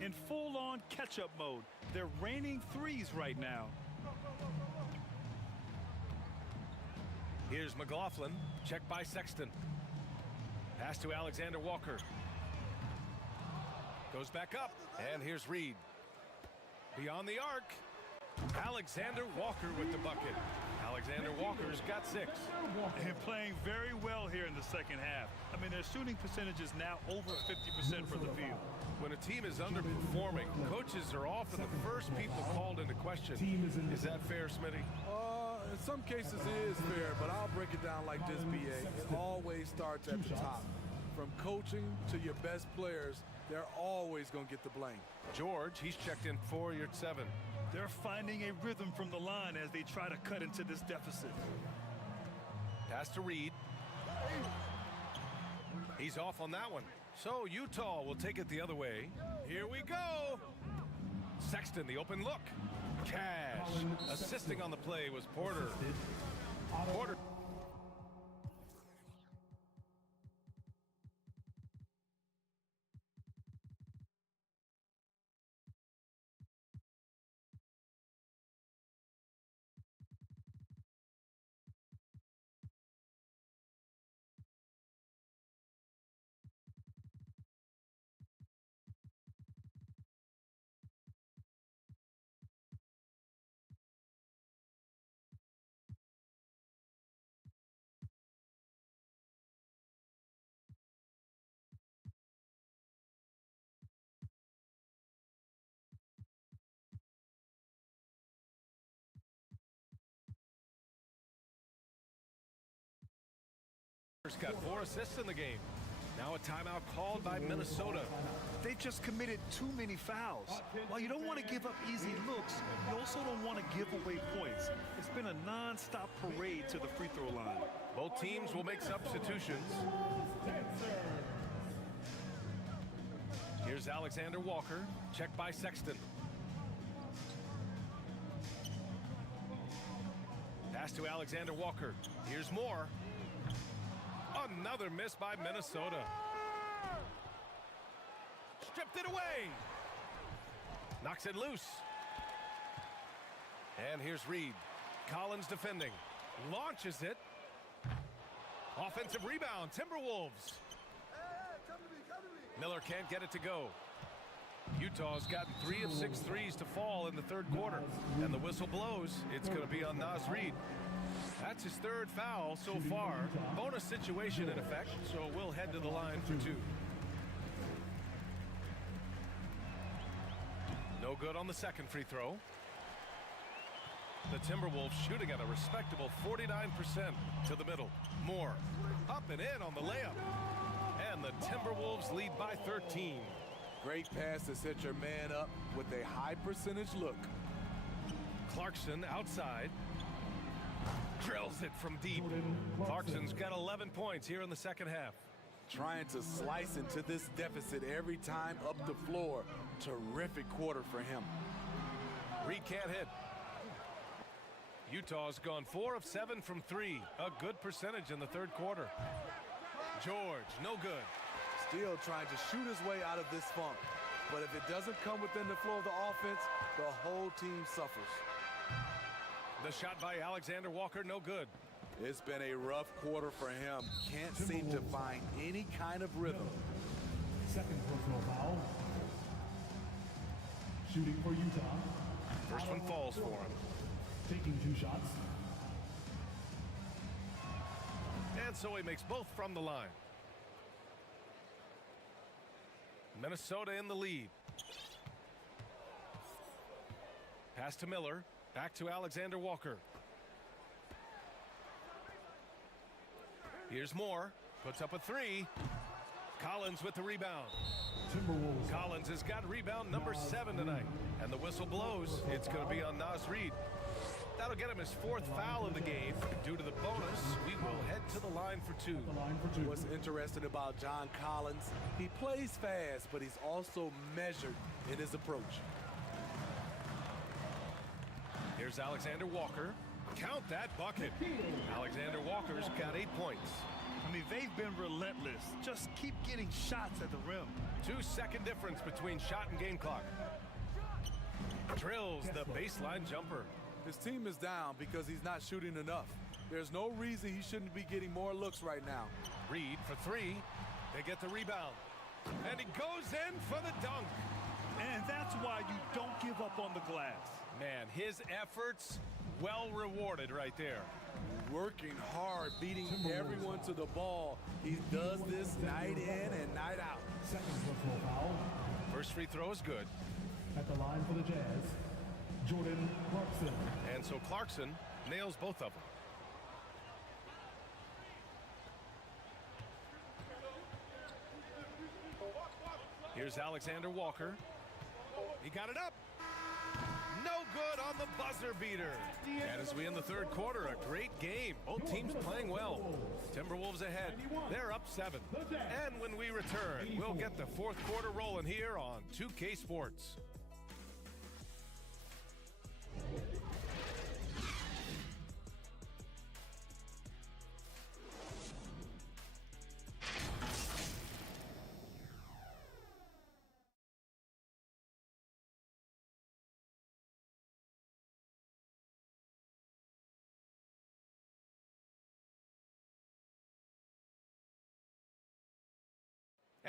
In full-on catch-up mode. They're raining threes right now. Here's McLaughlin. Check by Sexton. Pass to Alexander Walker. Goes back up. And here's Reed. Beyond the arc. Alexander Walker with the bucket. Alexander Walker's got 6. And playing very well here in the second half. I mean, their shooting percentage is now over 50% for the field. When a team is underperforming, coaches are often the first people called into question. Is that fair, Smitty? In some cases it is fair, but I'll break it down like this, BA. It always starts at the top. From coaching to your best players, they're always going to get the blame. George, he's checked in for Yurtseven. They're finding a rhythm from the line as they try to cut into this deficit. Pass to Reed. He's off on that one. So Utah will take it the other way. Here we go. Sexton, the open look. Cash. Assisting on the play was Porter. Porter. Got 4 assists in the game. Now a timeout called by Minnesota. They just committed too many fouls. While you don't want to give up easy looks, you also don't want to give away points. It's been a non-stop parade to the free throw line. Both teams will make substitutions. Here's Alexander Walker. Checked by Sexton. Pass to Alexander Walker. Here's more. Another miss by Minnesota. Stripped it away. Knocks it loose. And here's Reed. Collins defending. Launches it. Offensive rebound. Timberwolves. Miller can't get it to go. Utah's gotten 3 of 6 threes to fall in the third quarter. And the whistle blows. It's going to be on Naz Reed. That's his 3rd foul so far. Bonus situation in effect, so we'll head to the line for 2. No good on the second free throw. The Timberwolves shooting at a respectable 49% to the middle. Moore up and in on the layup. And the Timberwolves lead by 13. Great pass to set your man up with a high percentage look. Clarkson outside. Drills it from deep. Clarkson's got 11 points here in the second half. Trying to slice into this deficit every time up the floor. Terrific quarter for him. Reed can't hit. Utah's gone 4 of 7 from 3. A good percentage in the third quarter. George, no good. Still trying to shoot his way out of this funk. But if it doesn't come within the flow of the offense, the whole team suffers. The shot by Alexander Walker, no good. It's been a rough quarter for him. Can't seem to find any kind of rhythm. Second personal foul. Shooting for Utah. First one falls for him. Taking 2 shots. And so he makes both from the line. Minnesota in the lead. Pass to Miller. Back to Alexander Walker. Here's Moore. Puts up a 3. Collins with the rebound. Timberwolves. Collins has got rebound number 7 tonight. And the whistle blows. It's going to be on Naz Reed. That'll get him his 4th foul of the game. Due to the bonus, we will head to the line for 2. What's interesting about John Collins, he plays fast, but he's also measured in his approach. Here's Alexander Walker. Count that bucket. Alexander Walker's got 8 points. I mean, they've been relentless. Just keep getting shots at the rim. 2-second difference between shot and game clock. Drills the baseline jumper. His team is down because he's not shooting enough. There's no reason he shouldn't be getting more looks right now. Reed for 3. They get the rebound. And he goes in for the dunk. And that's why you don't give up on the glass. Man, his efforts well rewarded right there. Working hard, beating everyone to the ball. He does this night in and night out. Second personal foul. First free throw is good. At the line for the Jazz, Jordan Clarkson. And so Clarkson nails both of them. Here's Alexander Walker. He got it up. No good on the buzzer beater. And as we end the 3rd quarter, a great game. Both teams playing well. Timberwolves ahead. They're up 7. And when we return, we'll get the 4th quarter rolling here on 2K Sports.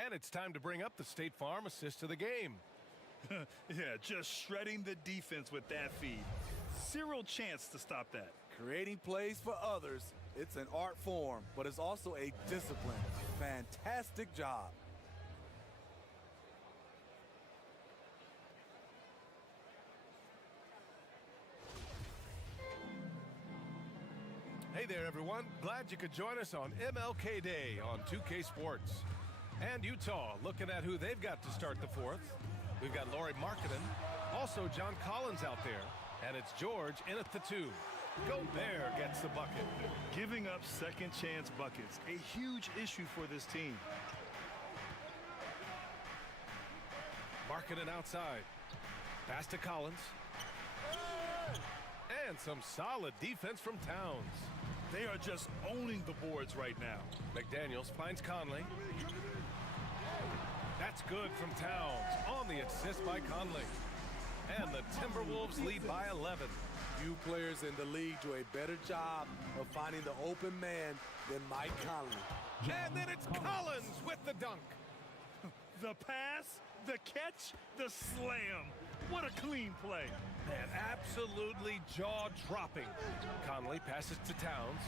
And it's time to bring up the State Farm assist of the game. Yeah, just shredding the defense with that feed. Zero chance to stop that. Creating plays for others, it's an art form, but it's also a discipline. Fantastic job. Hey there, everyone. Glad you could join us on MLK Day on 2K Sports. And Utah looking at who they've got to start the 4th. We've got Lauri Markkanen, also John Collins out there, and it's George in at the 2. Gobert gets the bucket. Giving up second chance buckets, a huge issue for this team. Markkanen outside. Pass to Collins. And some solid defense from Towns. They are just owning the boards right now. McDaniels finds Conley. That's good from Towns on the assist by Conley. And the Timberwolves lead by 11. Few players in the league do a better job of finding the open man than Mike Conley. And then it's Collins with the dunk. The pass, the catch, the slam. What a clean play. Man, absolutely jaw-dropping. Conley passes to Towns.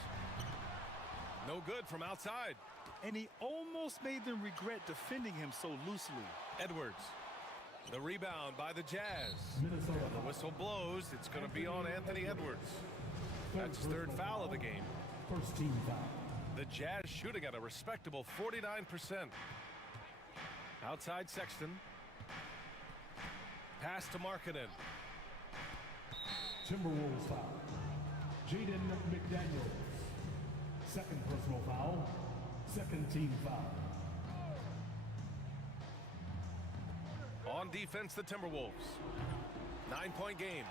No good from outside. And he almost made them regret defending him so loosely. Edwards. The rebound by the Jazz. And the whistle blows. It's going to be on Anthony Edwards. That's his 3rd foul of the game. First team foul. The Jazz shooting at a respectable 49%. Outside Sexton. Pass to Markkanen. Timberwolves foul. Jaden McDaniels. Second personal foul. Second team foul. On defense, the Timberwolves. 9-point game.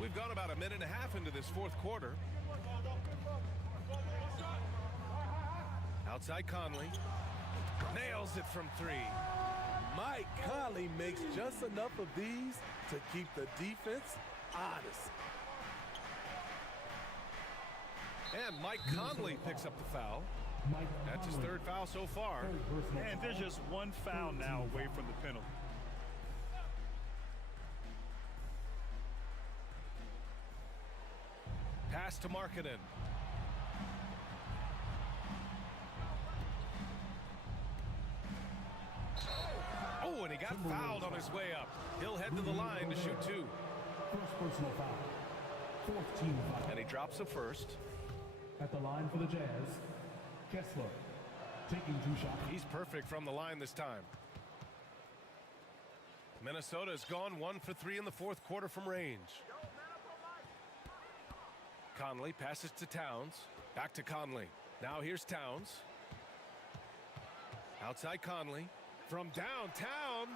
We've gone about a minute and a half into this 4th quarter. Outside Conley. Nails it from 3. Mike Conley makes just enough of these to keep the defense honest. And Mike Conley picks up the foul. That's his 3rd foul so far. And there's just one foul now away from the penalty. Pass to Markkanen. Oh, and he got fouled on his way up. He'll head to the line to shoot 2. First personal foul. Fourth team foul. And he drops the first. At the line for the Jazz, Kessler taking 2 shots. He's perfect from the line this time. Minnesota has gone 1 for 3 in the fourth quarter from range. Conley passes to Towns. Back to Conley. Now here's Towns. Outside Conley. From downtown.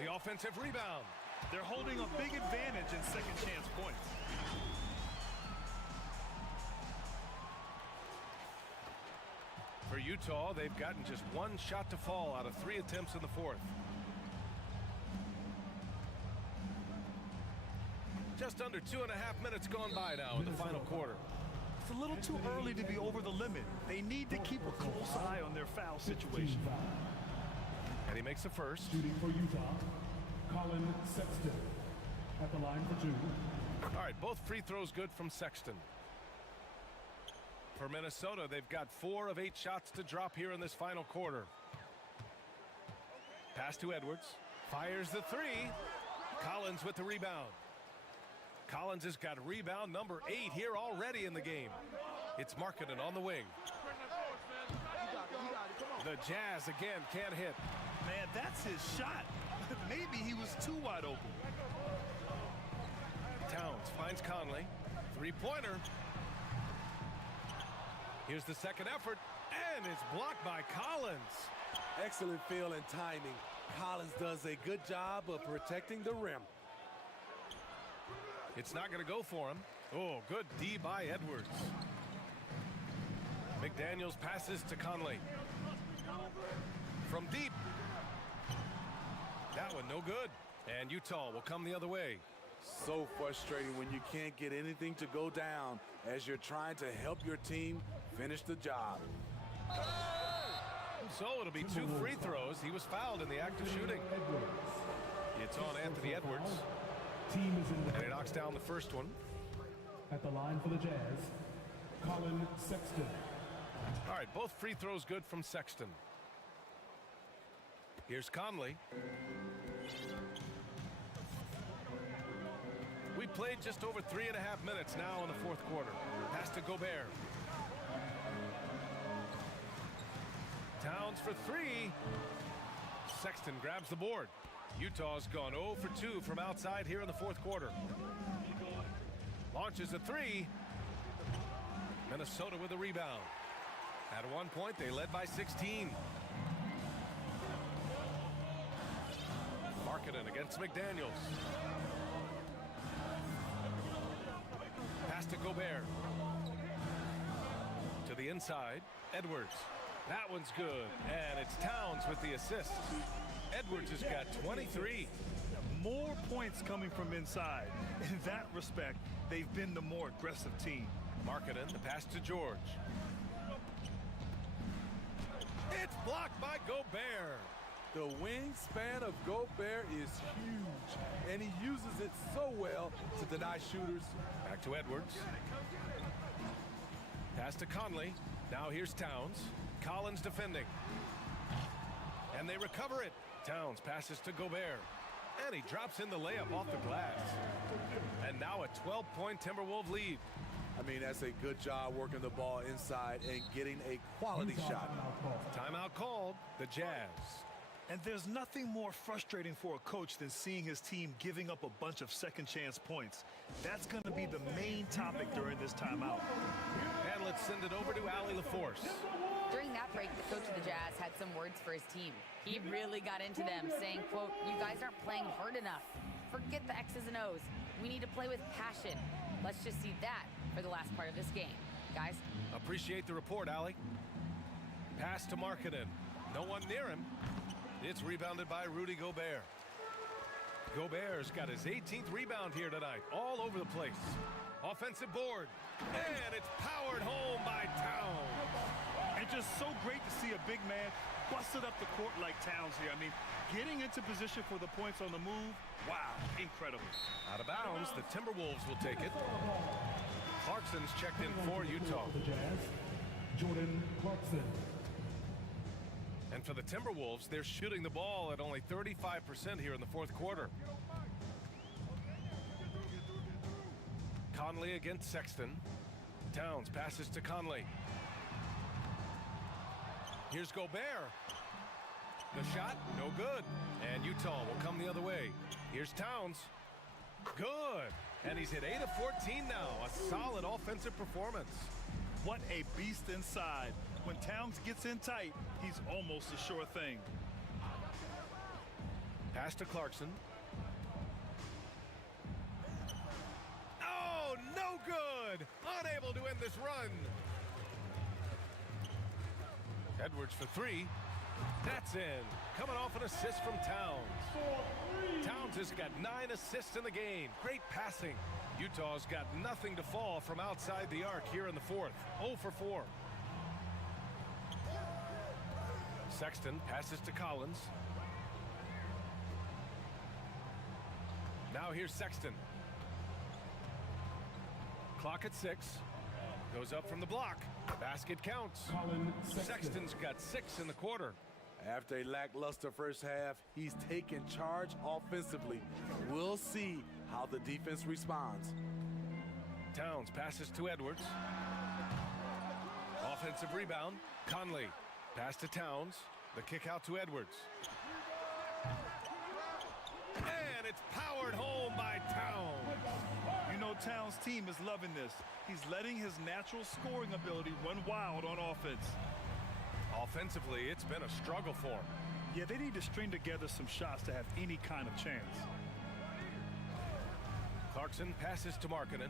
The offensive rebound. They're holding a big advantage in second chance points. For Utah, they've gotten just one shot to fall out of 3 attempts in the fourth. Just under 2.5 minutes gone by now in the final quarter. It's a little too early to be over the limit. They need to keep a close eye on their foul situation. And he makes the first. Shooting for Utah, Colin Sexton at the line for 2. All right, both free throws good from Sexton. For Minnesota, they've got 4 of 8 shots to drop here in this final quarter. Pass to Edwards. Fires the 3. Collins with the rebound. Collins has got rebound number 8 here already in the game. It's Markkanen on the wing. The Jazz again can't hit. Man, that's his shot. Maybe he was too wide open. Towns finds Conley. Three-pointer. Here's the second effort, and it's blocked by Collins. Excellent feel and timing. Collins does a good job of protecting the rim. It's not going to go for him. Oh, good D by Edwards. McDaniels passes to Conley. From deep. That one no good. And Utah will come the other way. So frustrating when you can't get anything to go down as you're trying to help your team finish the job. So it'll be 2 free throws. He was fouled in the act of shooting. It's on Anthony Edwards. Team is in And he knocks down the first one. at the line for the Jazz, Colin Sexton. All right, both free throws good from Sexton. Here's Conley. We played just over 3.5 minutes now in the fourth quarter. Pass to Gobert. Towns for 3. Sexton grabs the board. Utah's gone 0 for 2 from outside here in the fourth quarter. Launches a 3. Minnesota with a rebound. At one point, they led by 16. Markkanen against McDaniels. Pass to Gobert. To the inside, Edwards. That one's good, and it's Towns with the assist. Edwards has got 23. More points coming from inside. In that respect, they've been the more aggressive team. Markkanen, the pass to George. It's blocked by Gobert. The wingspan of Gobert is huge, and he uses it so well to deny shooters. Back to Edwards. Pass to Conley. Now here's Towns. Collins defending. And they recover it. Towns passes to Gobert. And he drops in the layup off the glass. And now a 12-point Timberwolves lead. I mean, that's a good job working the ball inside and getting a quality shot. Timeout called. The Jazz. And there's nothing more frustrating for a coach than seeing his team giving up a bunch of second chance points. That's going to be the main topic during this timeout. And let's send it over to Allie LaForce. During that break, the coach of the Jazz had some words for his team. He really got into them, saying, quote, "You guys aren't playing hard enough. Forget the X's and O's. We need to play with passion. Let's just see that for the last part of this game. Guys." Appreciate the report, Allie. Pass to Markkanen. No one near him. It's rebounded by Rudy Gobert. Gobert's got his 18th rebound here tonight, all over the place. Offensive board, and it's powered home by Towns. And just so great to see a big man busted up the court like Towns here. I mean, getting into position for the points on the move, wow, incredible. Out of bounds, the Timberwolves will take it. Clarkson's checked in for Utah. The Jazz, Jordan Clarkson. And for the Timberwolves, they're shooting the ball at only 35% here in the fourth quarter. Conley against Sexton. Towns passes to Conley. Here's Gobert. The shot, no good. And Utah Utah will come the other way. Here's Towns. Good. And he's hit 8 of 14 now. A solid offensive performance. What a beast inside. When Towns gets in tight, he's almost a sure thing. Pass to Clarkson. Oh, no good. Unable to end this run. Edwards for three. That's in. Coming off an assist from Towns. Towns has got 9 assists in the game. Great passing. Utah's got nothing to fall from outside the arc here in the fourth. 0 for 4. Sexton passes to Collins. Now here's Sexton. Clock at 6. Goes up from the block. Basket counts. Sexton's got 6 in the quarter. After a lackluster first half, he's taken charge offensively. We'll see how the defense responds. Towns passes to Edwards. Offensive rebound. Conley. Pass to Towns. The kick out to Edwards. And it's powered home by Towns. You know Towns' team is loving this. He's letting his natural scoring ability run wild on offense. Offensively, it's been a struggle for him. Yeah, they need to string together some shots to have any kind of chance. Clarkson passes to Markkanen.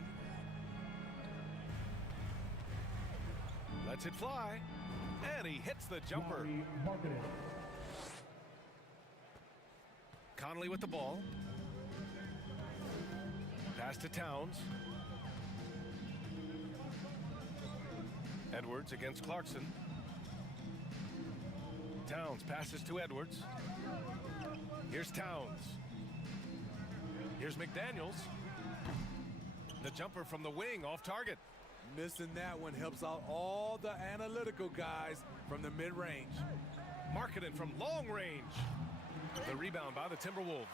Lets it fly. And he hits the jumper. Conley with the ball. Pass to Towns. Edwards against Clarkson. Towns passes to Edwards. Here's Towns. Here's McDaniels. The jumper from the wing off target. Missing that one helps out all the analytical guys from the mid-range. Markkanen from long range. The rebound by the Timberwolves.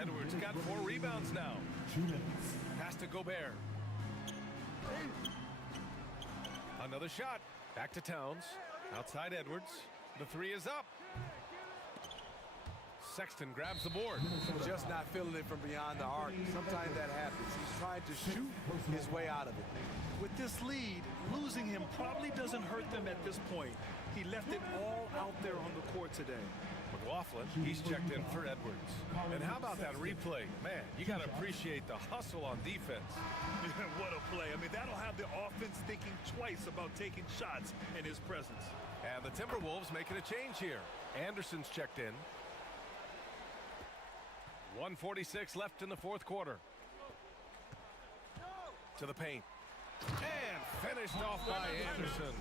Edwards got 4 rebounds now. Pass to Gobert. Another shot. Back to Towns. Outside Edwards. The 3 is up. Sexton grabs the board. Just not feeling it from beyond the arc. Sometimes that happens. He's trying to shoot his way out of it. With this lead, losing him probably doesn't hurt them at this point. He left it all out there on the court today. McLaughlin, he's checked in for Edwards. And how about that replay? Man, you got to appreciate the hustle on defense. What a play. I mean, that'll have the offense thinking twice about taking shots in his presence. And the Timberwolves making a change here. Anderson's checked in. 1:46 left in the fourth quarter. To the paint. And finished off by Anderson.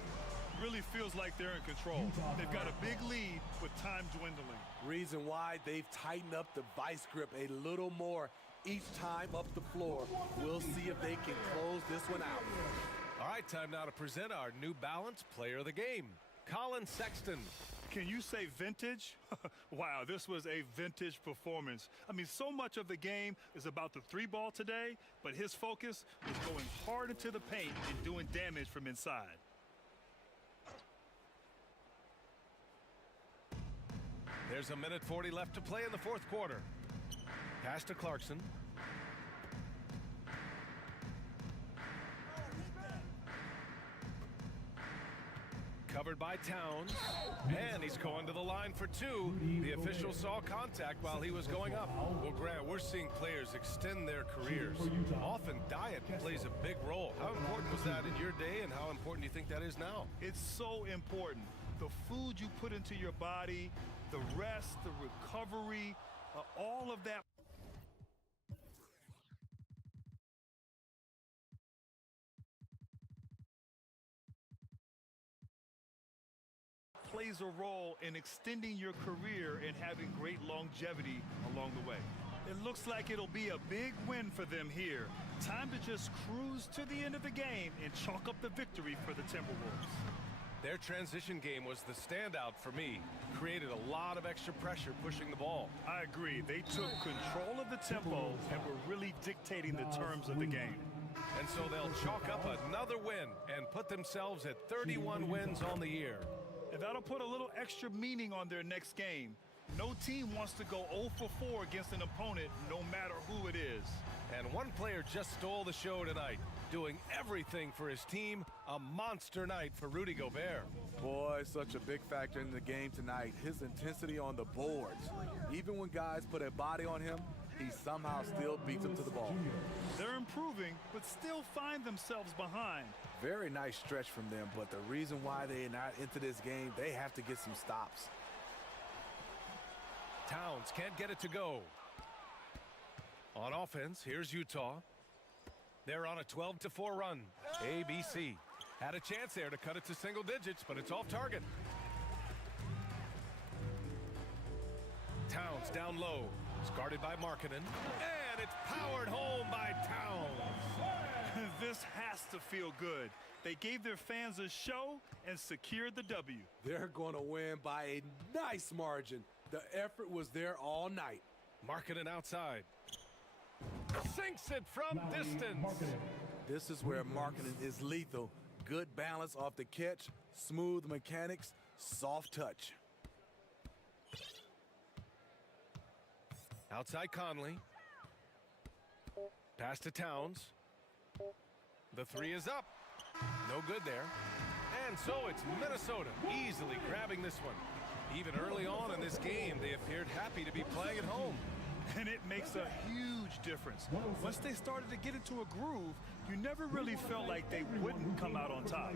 Really feels like they're in control. They've got a big lead with time dwindling. Reason why they've tightened up the vice grip a little more each time up the floor. We'll see if they can close this one out. All right, time now to present our New Balance Player of the Game, Colin Sexton. Can you say vintage? Wow, this was a vintage performance. I mean, so much of the game is about the 3-ball today, but his focus was going hard into the paint and doing damage from inside. There's a minute 40 left to play in the fourth quarter. Pass to Clarkson. Covered by Towns. And he's going to the line for 2. The official saw contact while he was going up. Well, Grant, we're seeing players extend their careers. Often diet plays a big role. How important was that in your day, and how important do you think that is now? It's so important. The food you put into your body, the rest, the recovery, all of that plays a role in extending your career and having great longevity along the way. It looks like it'll be a big win for them here. Time to just cruise to the end of the game and chalk up the victory for the Timberwolves. Their transition game was the standout for me. Created a lot of extra pressure pushing the ball. I agree. They took control of the tempo and were really dictating the terms of the game. And so they'll chalk up another win and put themselves at 31 wins on the year. And that'll put a little extra meaning on their next game. No team wants to go 0 for 4 against an opponent, no matter who it is. And one player just stole the show tonight, doing everything for his team. A monster night for Rudy Gobert. Boy, such a big factor in the game tonight. His intensity on the boards. Even when guys put a body on him, he somehow still beats them to the ball. They're improving, but still find themselves behind. Very nice stretch from them, but the reason why they're not into this game, they have to get some stops. Towns can't get it to go. On offense, here's Utah. They're on a 12-4 run. ABC had a chance there to cut it to single digits, but it's off target. Towns down low. It's guarded by Markkanen. And it's powered home by Towns. This has to feel good. They gave their fans a show and secured the W. They're going to win by a nice margin. The effort was there all night. Markkanen outside. Sinks it from distance. This is where Markkanen is lethal. Good balance off the catch, smooth mechanics, soft touch. Outside Conley. Pass to Towns. The three is up. No good there. And so it's Minnesota easily grabbing this one. Even early on in this game, they appeared happy to be playing at home. And it makes a huge difference. Once they started to get into a groove, you never really felt like they wouldn't come out on top.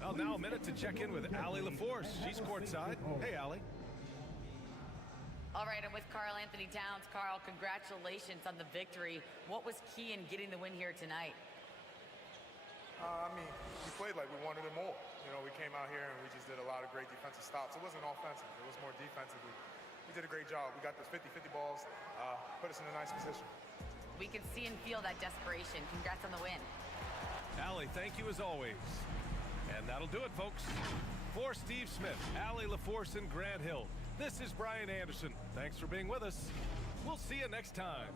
Well, now a minute to check in with Allie LaForce. She's courtside. Hey, Allie. All right, I'm with Karl Anthony Towns. Karl, congratulations on the victory. What was key in getting the win here tonight? I mean, we played like we wanted it more. You know, we came out here and we just did a lot of great defensive stops. It wasn't offensive. It was more defensively. We did a great job. We got those 50-50 balls, put us in a nice position. We can see and feel that desperation. Congrats on the win. Allie, thank you as always. And that'll do it, folks. For Steve Smith, Allie LaForce, and Grant Hill, this is Brian Anderson. Thanks for being with us. We'll see you next time.